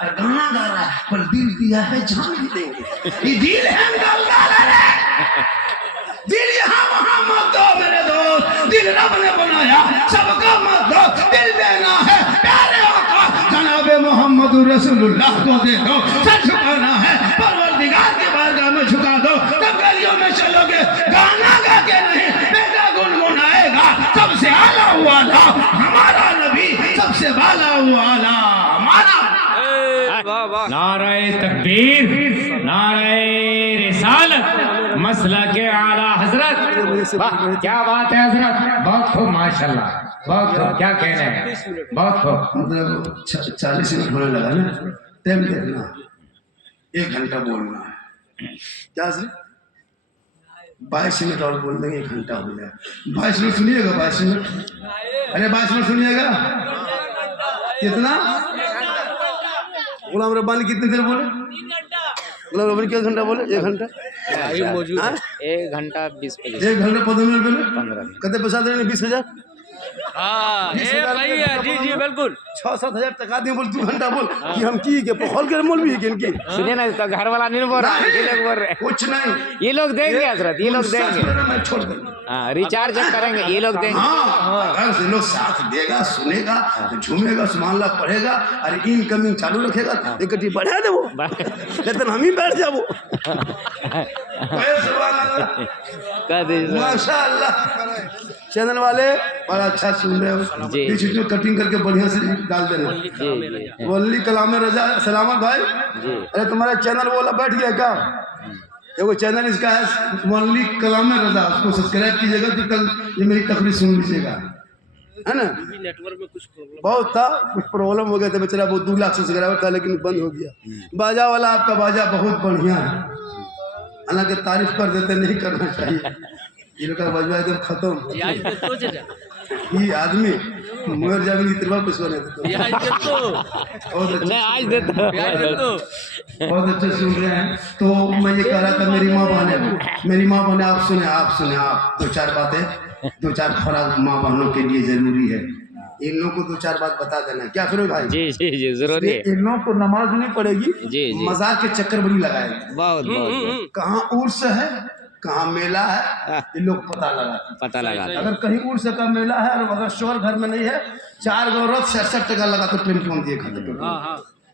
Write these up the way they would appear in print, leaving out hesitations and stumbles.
और गाना गा रहा है, पर दिल दिया है जान भी देंगे। ये दिल है दिल यहाँ वहाँ मत दो मेरे दोस्त, दिल रब ने बनाया सबका मत दो, दिल देना है प्यारे आका जनाबे मोहम्मद रसूलुल्लाह को दे दो। सच झुकाना है परवरदिगार के बारगाह में झुका दो, तब गलियों में चलोगे गाना गा के नहीं, बेटा गुनगुनाएगा सबसे आला वाला हमारा नबी, सबसे बाला वाला हमारा। नारे तकबीर, नारे रिसालत, मसला के आला हजरत। वाह क्या बात है हजरत, बहुत खूब माशाल्लाह, बहुत खूब, क्या कहना है, बहुत खूब। मतलब 40 मिनट होने लगा ना, टाइम देखना, 1 घंटा बोलना है क्या सर, 22 मिनट और बोल देंगे 1 घंटा हो जाए। 22 मिनट सुनिएगा, 22 मिनट, अरे 22 मिनट सुनिएगा। कितना गुलाम रब्बानी कितनी देर बोले, गुलाम रब्बानी कितना घंटा बोले, 1 घंटा मौजूद है, 1 घंटा 20 मिनट, 1 घंटा 15 मिनट बोले, 15 मिनट। कितने पैसा दे रहे हैं, 20,000। हाँ भाई है, जी जी बिल्कुल 6-7 हजार टका दिए, बोल 2 घंटा बोल कि हम की के खोल कर मोल भी है इनकी। सुनिए ना, तो घर वाला नहीं बोल रहा, ये लोग बोल रहे हैं। कुछ नहीं, ये लोग देंगे हजरत, ये लोग देंगे, मैं छोड़ दूंगा। हाँ रिचार्ज जब करेंगे ये लोग देंगे। हाँ, अगर ये लोग साथ देगा, सुनेगा, झूमेगा, सुभान अल्लाह पढ़ेगा, अरे इनकमिंग चालू रखेगा, एक गड्डी बढ़ा दे वो, लेकिन हम ही बैठ जाओ। माशाअल्लाह चैनल वाले बड़ा अच्छा सुन रहे हो, बीच में कटिंग करके बढ़िया से डाल देना। वल्ली कलाम रजा सलामत भाई, अरे तुम्हारा चैनल वाला बैठ गया क्या? देखो चैनल इसका है वल्ली कलाम रजा, उसको सब्सक्राइब कीजिएगा तो कल ये मेरी तकरीर सुन लीजिएगा, है ना। नेटवर्क में कुछ प्रॉब्लम बहुत था, कुछ प्रॉब्लम हो गया था, बेचारा वो 2 लाख सब्सक्राइबर था लेकिन बंद हो गया। बाजा वाला आपका बाजा बहुत बढ़िया है, हालांकि तारीफ कर देते, नहीं करना चाहिए, ये लोग का बजवा एकदम खत्म। ये आदमी मर जावे इतना कुछ बने तो बहुत अच्छे सुन रहे हैं। तो मैं ये कह रहा था, मेरी माँ बहने आप सुने, आप 2-4 बातें, 2-4 खुराक माँ बहनों के लिए जरूरी है, इन लोगों को 2-4 बात बता देना। क्या फिर भाई? जी जी जी जरूरी है। इन लोगों को नमाज नहीं पड़ेगी, जी मजार के चक्कर बड़ी लगाएंगे, बहुत कहाँ उर्स है, कहाँ मेला है, ये लोग पता लगा। अगर कहीं उर्स का मेला है और अगर शोर घर में नहीं है, 4 गौरत 67 टका लगा तो टेम्पो में दिए खाते,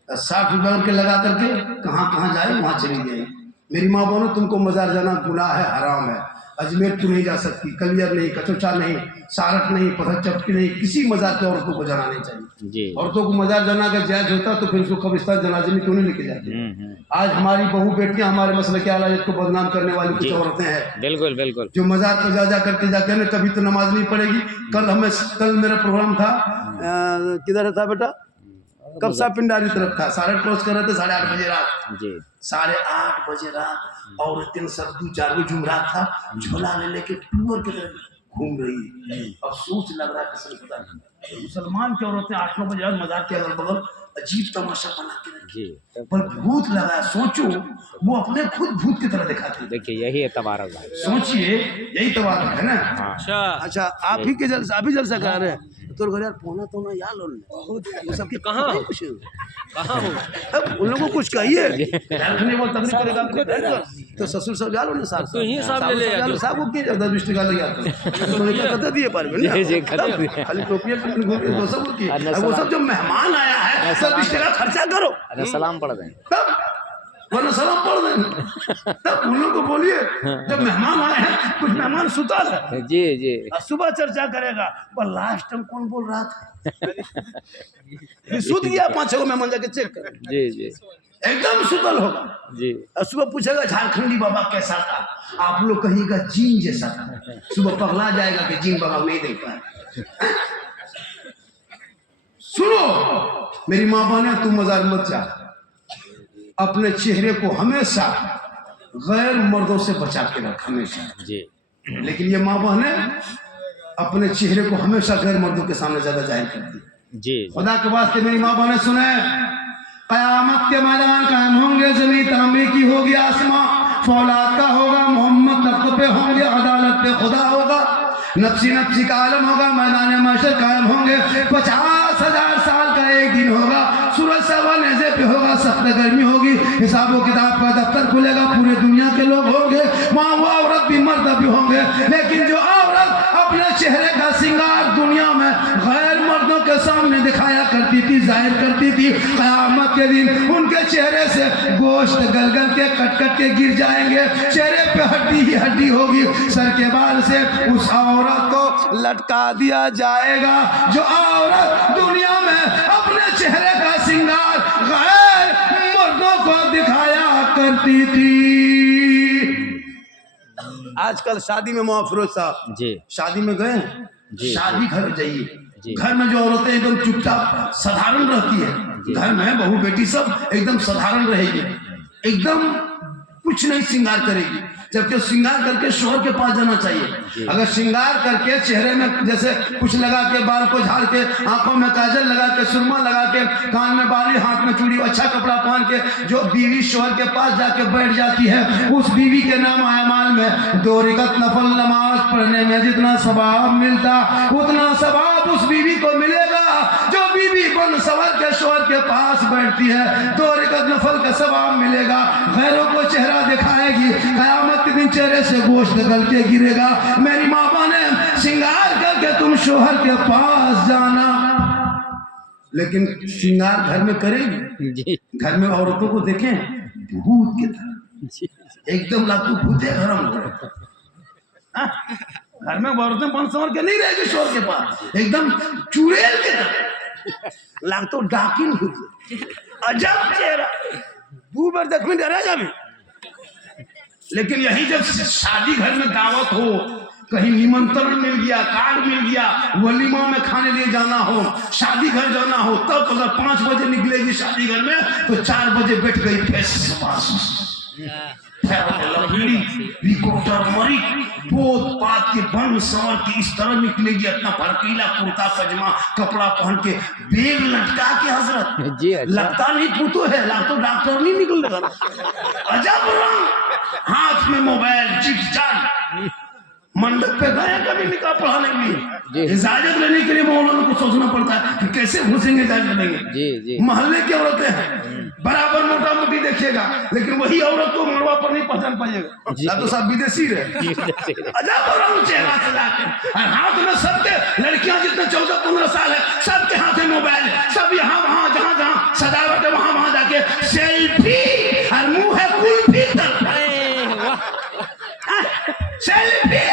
60 रुपये के लगा करके कहाँ जाए वहाँ चली गई। मेरी माँ बोलो तुमको मजार जाना गुनाह है, हराम है। अजमेर तू नहीं जा सकती, कलियर नहीं, कचौचा नहीं, सारट नहीं, पत्थर चपटी नहीं, किसी मजार पे औरतों को जाना नहीं चाहिए। औरतों को मजार जाना अगर जायज होता तो फिर उसको कब्रिस्तान जनाजे में क्यों नहीं लेके जाते। आज हमारी बहू बेटियां हमारे मसले के आला को बदनाम करने वाली कुछ औरतें हैं, बिल्कुल बिल्कुल, जो मजार पे जा करके जाके ना कभी तो नमाज नहीं पढ़ेगी। कल मेरा प्रोग्राम था, किधर था बेटा, कब्सा पिंडारी तरफ था, सारट क्रॉस कर रहे थे 8:30 बजे रात, 8:30 बजे रात, औरतें सब 2-4 गो जुमरा था, झोला ले लेके टूर की तरफ घूम रही है। अब सोच लग रहा है कसम खुदा की, मुसलमान की औरतें 8-9 बजे मजार के अगल बगल अजीब तमाशा बना के रखी, पर भूत लगा। सोचो वो अपने खुद भूत की तरह दिखाती। देखिए यही है तबारक भाई, सोचिए यही तबारक है ना। अच्छा आप ही के जलसा, आप ही जलसा करा रहे हैं तो घर यार पोना तो ना यार लोग सबके कहाँ हो, उन लोगों को कुछ कहिए वो तकलीफ करेगा तो ससुर सब जालो ना साहब, तो ही साहब ले ले साहब को क्या 10-20 टका लग जाता है, कत दिए पार खाली टोपिया वो सब की, वो सब जो मेहमान आया है 20 टका खर्चा करो, सलाम पढ़ दें, वरना सलाम पढ़ दें। तब उन लोगों को बोलिए जब मेहमान आए हैं, कुछ मेहमान सुता है, जी जी सुबह चर्चा करेगा, पर लास्ट टाइम कौन बोल रहा था सुत गया, 5-6 मेहमान जाके चेक कर, जी जी एकदम सुतल होगा जी। और सुबह पूछेगा झारखंडी बाबा कैसा था, आप लोग कहिएगा जीन जैसा था, सुबह पगला जाएगा कि जीन बाबा नहीं देख पाए। सुनो मेरी माँ बहने, तू मजार मत जा, अपने चेहरे को हमेशा गैर मर्दों से बचा के रख हमेशा जी। लेकिन ये माँ बहने अपने चेहरे को हमेशा गैर मर्दों के सामने ज्यादा जाहिर करती जी। खुदा के वास्ते मेरी माँ बहने सुने, कयामत के मैदान कायम होंगे, जमीन तांबे की होगी, आसमां फौलाद का होगा, मोहम्मद तख्त पे होंगे, अदालत पे खुदा होगा, नफ्सी नफ्सी का आलम होगा, मैदान महशर कायम होंगे, 50,000 साल का एक दिन होगा, सूरज सवा होगा, नेज़े पे होगा, सख्त गर्मी होगी, हिसाबो किताब का दफ्तर खुलेगा, पूरे दुनिया के लोग होंगे वहाँ, वो औरत भी मर्द भी होंगे। लेकिन जो औरत अपने चेहरे का श्रृंगार दुनिया में गैर मर्दों के सामने दिखाया करती थी, जाहिर करती थी, क़यामत के दिन उनके चेहरे से गोश्त गल गल के कट कट के गिर जाएंगे, चेहरे पे हड्डी ही हड्डी होगी, सर के बाल से उस औरत को लटका दिया जाएगा। जो औरत दुनिया में अपने चेहरे का श्रृंगार गैर मर्दों को दिखाया करती थी। आजकल शादी में मोहफरोज साहब जी शादी में गए, जी, शादी घर जाइए, जी। घर में जो औरतें एकदम चुपचाप साधारण रहती है, घर में बहू बेटी सब एकदम साधारण रहेगी, एकदम कुछ नहीं श्रृंगार करेगी, जबकि श्रृंगार करके शोहर के पास जाना चाहिए। अगर श्रृंगार करके चेहरे में जैसे कुछ लगा के, बाल को झाड़ के, आंखों में काजल लगा के, सुरमा लगा के, कान में बाली, हाथ में चूड़ी, अच्छा कपड़ा पहन के जो बीवी शोहर के पास जाके बैठ जाती है, उस बीवी के नाम अमाल में 2 रकात नफल नमाज पढ़ने में जितना सवाब मिलता, उतना सवाब उस बीवी को मिलेगा जो बीवी बन सवर के शोहर के पास बैठती है। 2 रकात नफल का सवाब मिलेगा, गैरों को चेहरा दिखाएगी, क़यामत के दिन चेहरे से गोश्त गल के गिरेगा। मेरी माँ ने श्रृंगार करके तुम शोहर के पास जाना, लेकिन श्रृंगार घर में करेगी, जी घर में औरतों को देखें भूत की तरह, जी एकदम लागू भूते गरम हो, घर में औरतें बन संवर के नहीं रहेगी शोहर के पास, एकदम चुड़ैल के तरह लाग तो डाकिन भूत, अजब चेहरा, 2 बार देख में डरा जावे। लेकिन यही जब शादी घर में दावत हो, कहीं निमंत्रण मिल गया, कार्ड मिल गया, वलीमा में खाने लिए जाना हो, शादी घर जाना हो, तब अगर 5 बजे निकलेगी शादी घर में तो 4 बजे बैठ गई फेस मास्क, रिकॉर्डर मरी, पोत पात के बन संवर के इस तरह निकलेगी, अपना भड़कीला कुर्ता पजामा कपड़ा पहन के, बेग लटका के हजरत, जी अच्छा। लगता नहीं पुतो है, लगता डॉक्टर नहीं निकल रहा, अजब रंग, हाथ में मोबाइल, चिट चाट, मंडप पे गए कभी निकाह पढ़ाने के लिए, इजाजत लेने के लिए मौलाना को सोचना पड़ता है कि कैसे घुसेंगे, इजाजत लेंगे। जी जी मोहल्ले की औरतें हैं, बराबर मोटा मोटी देखिएगा, लेकिन वही औरत को मरवा पर नहीं पहचान पाइएगा, या तो सब विदेशी रहे, अजब रंग चेहरा सजा के, और हाथ में सबके, लड़कियां जितने 14-15 साल है, सबके हाथ में मोबाइल, सब यहाँ वहाँ जहाँ जहाँ सजावट है वहाँ वहाँ जाके सेल्फी, और मुंह है कुल्फी तक, सेल्फी।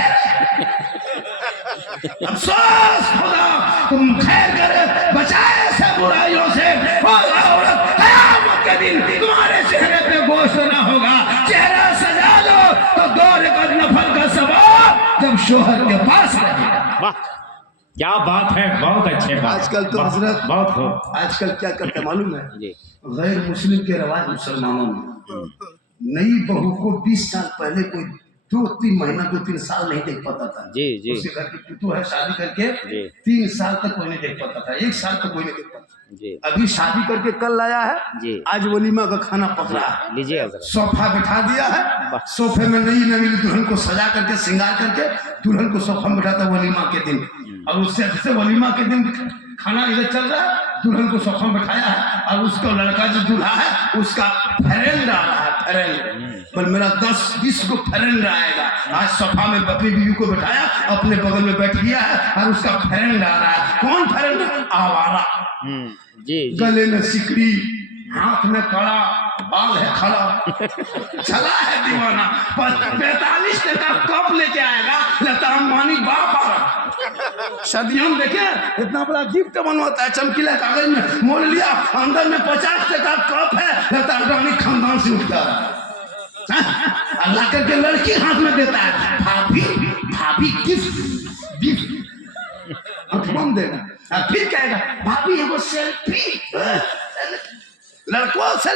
अफसोस खुदा तुम खैर करे, बचाए से बुराइयों से, और औरत क़यामत के दिन तुम्हारे चेहरे पे गोश्त ना होगा, चेहरा सजा लो तो 2 रकात नफल का सवाब जब शोहर के पास रहेगा। वाह क्या बात है, बहुत अच्छे बात। आजकल तो हजरत बहुत खूब। आजकल क्या करते हैं मालूम है, जी गैर मुस्लिम के रवाज मुसलमानों में, नई बहू को 20 साल पहले कोई 2-3 महीना 2-3 साल नहीं देख पाता था। जी जी उसके घर की पुतू है, शादी करके जी 3 साल तक कोई नहीं देख पाता था, 1 साल तक कोई नहीं देख पाता। जी अभी शादी करके कल लाया है, जी आज वलीमा का खाना पकड़ा है, लीजिए हजरत। सोफा बिठा दिया है, सोफे में नई नवीली दुल्हन को सजा करके श्रृंगार करके दुल्हन को सोफा में बिठाता वलीमा के दिन, और उससे अच्छे वलीमा के दिन खाना इधर चल रहा है, दुल्हन को सोफा में बैठाया है, और उसका लड़का जो दूल्हा है उसका फ्रेंड आ रहा है, फ्रेंड पर मेरा 10-20 को फ्रेंड आएगा। आज सोफा में अपनी बीवी को बैठाया, अपने बगल में बैठ गया है, और उसका फ्रेंड आ रहा है। कौन फ्रेंड? आवारा, जी जी गले में सिकड़ी, हाथ में कड़ा, बाल है खड़ा, चला है दीवाना, 45 टका कप लेके आएगा, लगता अंबानी बाप आ रहा। सदियों में देखे इतना बड़ा गिफ्ट बनवाता है, चमकीला कागज में मोल लिया, अंदर में 50 टका कप है, लगता अंबानी खानदान से उठता है। अल्लाह करके लड़की हाथ में देता है, भाभी भाभी गिफ्ट गिफ्ट देगा, फिर कहेगा भाभी एगो सेल्फी, लड़कों से